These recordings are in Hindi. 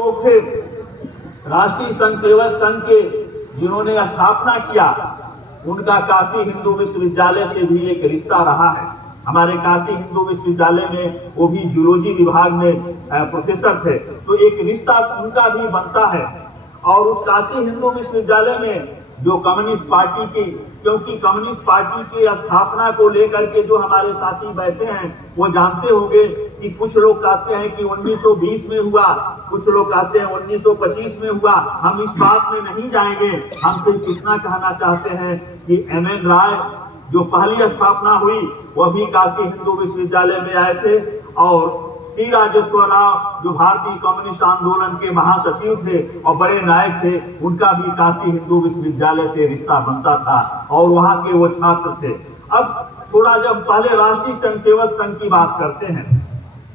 लोग थे राष्ट्रीय स्वयंसेवक संघ के जिन्होंने स्थापना किया, उनका काशी हिंदू विश्वविद्यालय से भी एक रिश्ता रहा है। हमारे काशी हिंदू विश्वविद्यालय में वो भी जूलॉजी विभाग में प्रोफेसर थे, तो एक रिश्ता उनका भी बनता है। और उस काशी हिंदू विश्वविद्यालय में जो कम्युनिस्ट पार्टी की, क्योंकि कम्युनिस्ट पार्टी की स्थापना को लेकर के जो हमारे साथी बैठे हैं वो जानते होंगे कि कुछ लोग कहते हैं कि 1920 में हुआ, कुछ लोग कहते हैं 1925 में हुआ। हम इस बात में नहीं जाएंगे। हम सिर्फ इतना कहना चाहते हैं कि एमएन राय जो पहली स्थापना हुई वह भी काशी हिंदू विश्वविद्यालय में आए थे, और सी राजेश्वर राव जो भारतीय कम्युनिस्ट आंदोलन के महासचिव थे और बड़े नायक थे, उनका भी काशी हिंदू विश्वविद्यालय से रिश्ता बनता था और वहां के वो छात्र थे। अब थोड़ा जब पहले राष्ट्रीय स्वयंसेवक संघ की बात करते हैं,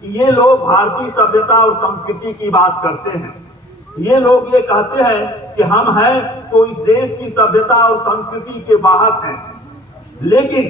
ये लोग भारतीय सभ्यता और संस्कृति की बात करते हैं। ये लोग ये कहते हैं कि हम हैं तो इस देश की सभ्यता और संस्कृति के वाहक हैं, लेकिन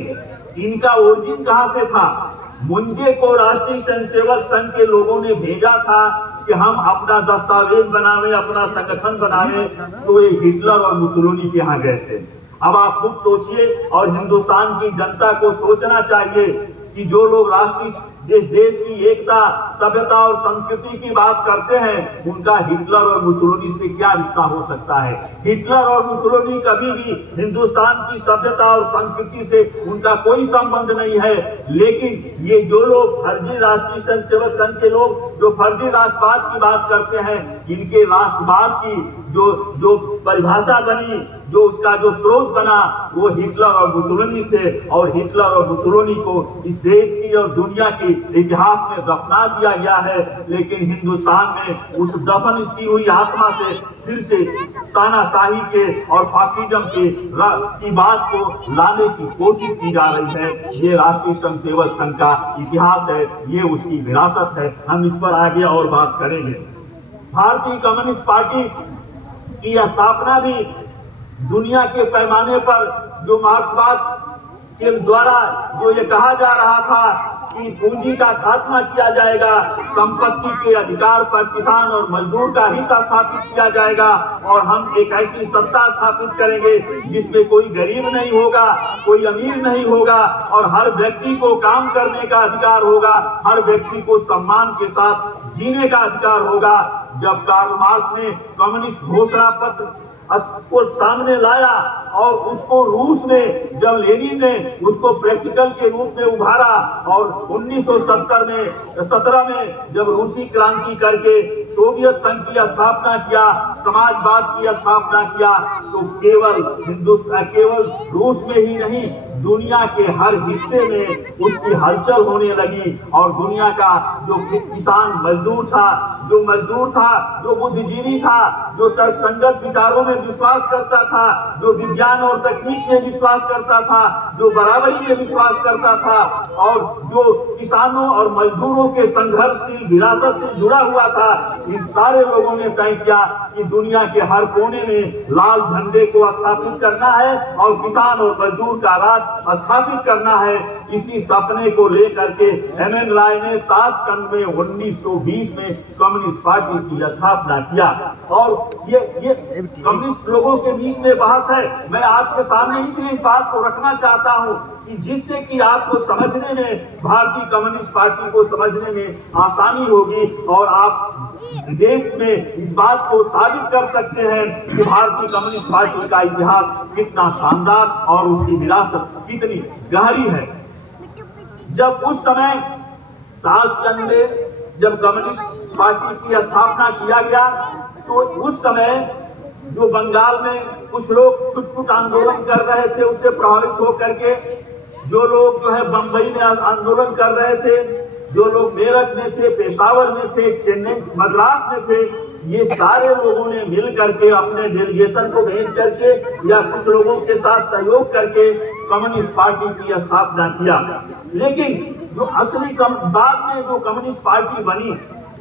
इनका ओरिजिन कहां से था? मुंजे को राष्ट्रीय स्वयंसेवक संघ के लोगों ने भेजा था कि हम अपना दस्तावेज बनावे, अपना संगठन बनावे, तो ये हिटलर और मुसोलिनी के यहाँ गए थे। अब आप खुद सोचिए और हिंदुस्तान की जनता को सोचना चाहिए कि जो लोग राष्ट्रीय देश की एकता, सभ्यता और संस्कृति की बात करते हैं, उनका हिटलर और मुसोलिनी से क्या रिश्ता हो सकता है? हिटलर और मुसोलिनी कभी भी हिंदुस्तान की सभ्यता और संस्कृति से उनका कोई संबंध नहीं है। लेकिन ये जो लोग फर्जी राष्ट्रीय स्वयंसेवक संघ के लोग जो फर्जी राष्ट्रवाद की बात करते हैं, इनके राष्ट्रवाद की जो परिभाषा बनी, जो उसका जो स्रोत बना, वो हिटलर और मुसोलिनी थे। और हिटलर और मुसोलिनी को इस देश की और दुनिया के इतिहास में दफना दिया गया है, लेकिन हिंदुस्तान में उस दफन की हुई आत्मा से फिर से तानाशाही के और फासिज्म की बात को लाने की कोशिश की जा रही है। ये राष्ट्रीय स्वयंसेवक संघ का इतिहास है, ये उसकी विरासत है। हम इस पर आगे और बात करेंगे। भारतीय कम्युनिस्ट पार्टी की स्थापना भी दुनिया के पैमाने पर जो मार्क्सवाद के द्वारा जो ये कहा जा रहा था कि पूंजी का खात्मा किया जाएगा, संपत्ति के अधिकार पर किसान और मजदूर का हित स्थापित किया जाएगा, और हम एक ऐसी सत्ता स्थापित करेंगे जिसमें कोई गरीब नहीं होगा, कोई अमीर नहीं होगा, और हर व्यक्ति को काम करने का अधिकार होगा, हर व्यक्ति को सम्मान के साथ जीने का अधिकार होगा। जब कार्ल मार्क्स ने कम्युनिस्ट घोषणा पत्र को सामने लाया और उसको रूस में, जब लेनिन ने उसको प्रैक्टिकल के रूप में उभारा, और 1917 में जब रूसी क्रांति करके सोवियत संघ की स्थापना किया, समाजवाद की स्थापना किया, तो केवल रूस में ही नहीं, दुनिया के हर हिस्से में उसकी हलचल होने लगी। और दुनिया का जो किसान मजदूर था, जो बुद्धिजीवी था, जो तर्कसंगत विचारों में विश्वास करता था, जो विज्ञान और तकनीक में विश्वास करता था, जो बराबरी में विश्वास करता था, और जो किसानों और मजदूरों के संघर्षशील विरासत से जुड़ा हुआ था, इन सारे लोगों ने तय किया कि दुनिया के हर कोने में लाल झंडे को स्थापित करना है और किसान और मजदूर का राज स्थापित करना है। इसी सपने को लेकर के एमएन राय ने ताशकंद में 1920 में कम्युनिस्ट पार्टी की स्थापना किया। और ये कम्युनिस्ट लोगों के बीच में बहस है। मैं आपके सामने इसलिए इस बात को रखना चाहता हूं कि जिससे कि आपको समझने में, भारतीय कम्युनिस्ट पार्टी को समझने में आसानी होगी, और आप देश में इस बात को साबित कर सकते हैं कि भारतीय कम्युनिस्ट पार्टी का इतिहास कितना शानदार और उसकी विरासत कितनी गहरी है। जब उस समय ताशकंद में जब कम्युनिस्ट पार्टी की स्थापना किया गया, तो उस समय जो बंगाल में कुछ लोग छुट-पुट आंदोलन कर रहे थे, उससे प्रभावित होकर के जो लोग जो है बंबई में आंदोलन कर रहे थे, जो लोग मेरठ में थे, पेशावर में थे, चेन्नई, मद्रास में थे, ये सारे लोगों ने मिल करके अपने डेलीगेशन को भेज करके या कुछ लोगों के साथ सहयोग करके कम्युनिस्ट पार्टी की स्थापना किया। लेकिन जो असली बाद में जो कम्युनिस्ट पार्टी बनी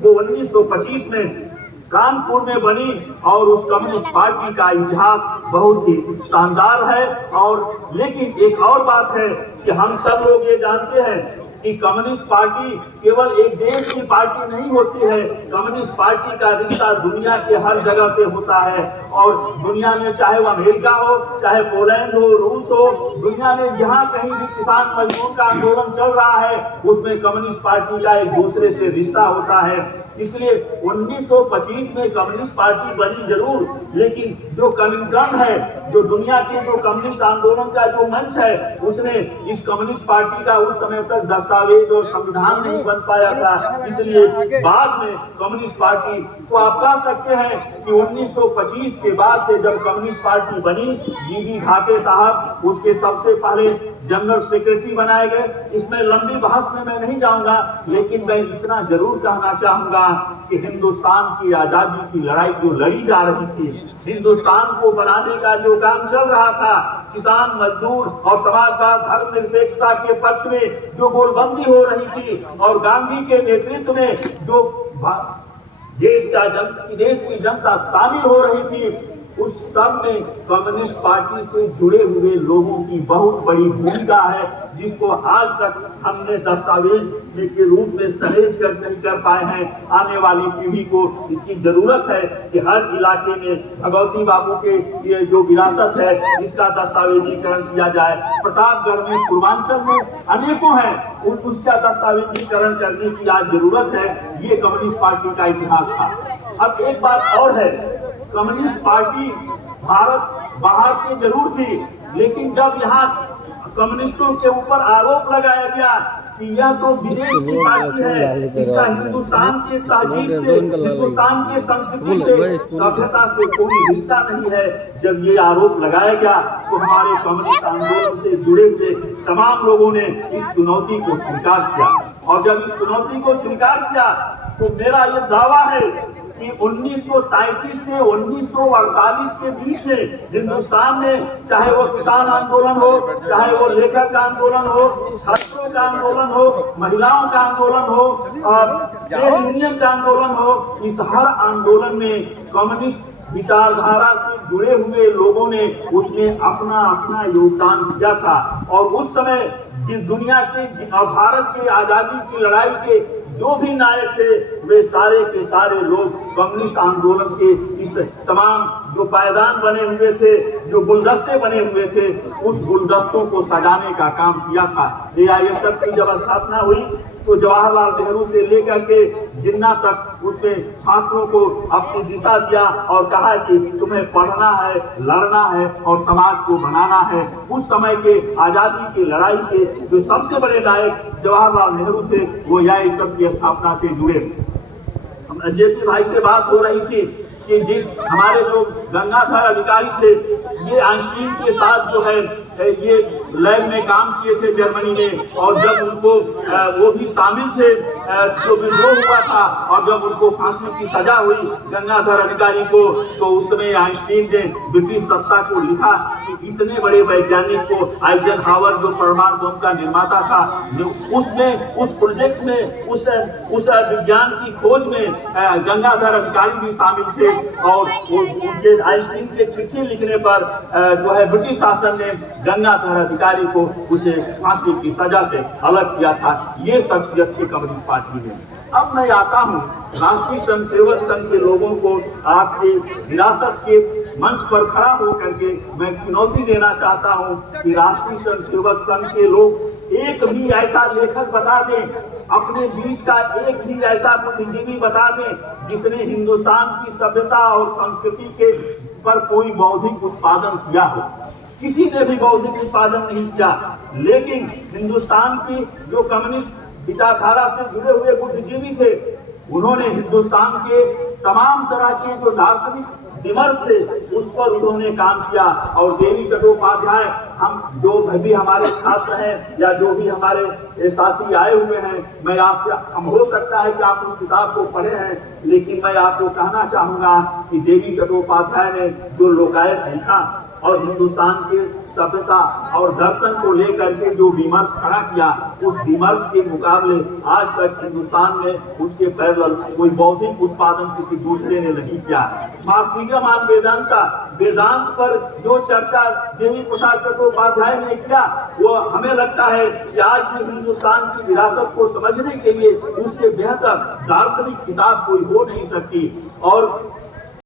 वो 1925 में कानपुर में बनी, और उस कम्युनिस्ट पार्टी का इतिहास बहुत ही शानदार है। और लेकिन एक और बात है कि हम सब लोग ये जानते हैं कि कम्युनिस्ट पार्टी केवल एक देश की पार्टी नहीं होती है। कम्युनिस्ट पार्टी का रिश्ता दुनिया के हर जगह से होता है और दुनिया में चाहे वो अमेरिका हो, चाहे पोलैंड हो, रूस हो, दुनिया में जहां कहीं भी किसान मजदूर का आंदोलन चल रहा है उसमें कम्युनिस्ट पार्टी का एक दूसरे से रिश्ता होता है। इसलिए 1925 में कम्युनिस्ट पार्टी बनी जरूर, लेकिन जो कम्युनिज्म है, जो दुनिया के जो कम्युनिस्ट आंदोलन का जो मंच है, उसने इस कम्युनिस्ट पार्टी का उस समय तक दस्तावेज और संविधान नहीं बन पाया था। इसलिए बाद में कम्युनिस्ट पार्टी को आप कह सकते हैं कि 1925 के बाद से जब कम्युनिस्ट पार्टी बनी, जीबी घाटे साहब उसके सबसे पहले जनरल सेक्रेटरी बनाए गए। इसमें लंबी बहस में मैं नहीं जाऊंगा, लेकिन मैं इतना जरूर कहना चाहूंगा कि हिंदुस्तान की आजादी की लड़ाई जो लड़ी जा रही थी, हिंदुस्तान को बनाने का जो काम चल रहा था, किसान मजदूर और समाजवाद धर्मनिरपेक्षता के पक्ष में जो गोलबंदी हो रही थी और गांधी के नेतृत्व में जो देश की जनता शामिल हो रही थी, उस सब में कम्युनिस्ट पार्टी से जुड़े हुए लोगों की बहुत बड़ी भूमिका है, जिसको आज तक हमने दस्तावेज के रूप में सहेज कर नहीं कर पाए हैं। आने वाली पीढ़ी को इसकी जरूरत है कि हर इलाके में भगवती बाबू के ये जो विरासत है इसका दस्तावेजीकरण किया जाए। प्रतापगढ़ में, पूर्वांचल में अनेकों हैं, उसका दस्तावेजीकरण करने की आज जरूरत है। ये कम्युनिस्ट पार्टी का इतिहास था। अब एक बात और है, कम्युनिस्ट पार्टी भारत बाहर की जरूर थी, लेकिन जब यहाँ कम्युनिस्टों के ऊपर आरोप लगाया गया कि यह तो विदेश की पार्टी है, इसका हिंदुस्तान के तहजीब से, हिंदुस्तान के संस्कृति से, सभ्यता से कोई रिश्ता नहीं है, जब ये आरोप लगाया गया तो हमारे कम्युनिस्ट आंदोलन से जुड़े हुए तमाम लोगों ने इस चुनौती को स्वीकार किया। और जब इस चुनौती को स्वीकार किया तो मेरा ये दावा है कि 1933 से 1948 के बीच में हिंदुस्तान में, चाहे वो किसान आंदोलन हो, चाहे वो लेखक का आंदोलन हो, छात्रों का आंदोलन हो, महिलाओं का आंदोलन हो, ट्रेड यूनियन का आंदोलन हो, इस हर आंदोलन में कम्युनिस्ट विचारधारा से जुड़े हुए लोगों ने उसमें अपना अपना योगदान दिया था। और उस समय दुनिया के भारत की आजादी की लड़ाई के जो भी नायक थे, वे सारे के सारे लोग कम्युनिस्ट आंदोलन के इस तमाम जो पायदान बने हुए थे, जो गुलदस्ते बने हुए थे, उस गुलदस्तों को सजाने का काम किया था। AISF की जब स्थापना हुई तो जवाहरलाल नेहरू से लेकर के जिन्ना तक उसने छात्रों को अपनी दिशा दिया और कहा कि तुम्हें पढ़ना है, लड़ना है और समाज को बनाना है। उस समय के आजादी की लड़ाई के जो सबसे बड़े नायक जवाहरलाल नेहरू थे, वो AISF की स्थापना से जुड़े। जेपी भाई से बात हो रही थी कि जिस हमारे जो गंगाधर अधिकारी थे, ये आइंस्टीन के साथ जो है ये लैब में काम किए थे जर्मनी में, और जब उनको वो भी शामिल थे जो विद्रोह हुआ था, और जब उनको फांसी की सजा हुई गंगाधर अधिकारी को, तो उस समय आइंस्टीन ने ब्रिटिश सत्ता को लिखा कि इतने बड़े वैज्ञानिक को, आइजनहावर जो परमाणु बम का निर्माता था, उसमें उस प्रोजेक्ट में उस विज्ञान की खोज में गंगाधर अधिकारी भी शामिल थे। और उनके आइंस्टीन के चिट्ठी लिखने पर जो है ब्रिटिश शासन ने गंगाधर अधिकारी को उसे फांसी की सजा से अलग किया था। ये शख्सियत थी कम्युनिस्ट पार्टी में। अब मैं आता हूँ राष्ट्रीय स्वयंसेवक संघ के लोगों को, आपके विरासत के मंच पर खड़ा होकर के मैं चुनौती देना चाहता हूँ कि राष्ट्रीय स्वयंसेवक संघ के लोग एक भी ऐसा लेखक बता दें, अपने बीच का एक भी ऐसा बुद्धिजीवी बता दें जिसने हिंदुस्तान की सभ्यता और संस्कृति के पर कोई बौद्धिक उत्पादन किया हो। किसी ने भी बौद्धिक उत्पादन नहीं किया, लेकिन हिंदुस्तान की जो कम्युनिस्ट विचारधारा से जुड़े हुए बुद्धिजीवी थे, उन्होंने हिंदुस्तान के तमाम तरह के जो दार्शनिक विमर्श थे उस पर उन्होंने काम किया। और देवी चट्टोपाध्याय, हम जो भी हमारे छात्र हैं या जो भी हमारे साथी आए हुए हैं, मैं आपसे, हम हो सकता है कि आप उस किताब को पढ़े हैं, लेकिन मैं आपको कहना चाहूंगा कि देवी चट्टोपाध्याय ने जो लोकायत लिखा और हिंदुस्तान के सभ्यता और दर्शन को लेकर के जो विमर्श खड़ा किया, उस विमर्श के मुकाबले आज तक हिंदुस्तान में उसके पैरेलल कोई बौद्धिक उत्पादन किसी दूसरे ने नहीं किया। मार्क्सिज्म और वेदांत पर जो चर्चा देवी प्रसाद चट्टोपाध्याय ने किया, वो हमें लगता है कि आज भी हिंदुस्तान की विरासत को समझने के लिए उससे बेहतर दार्शनिक किताब कोई हो नहीं सकती। और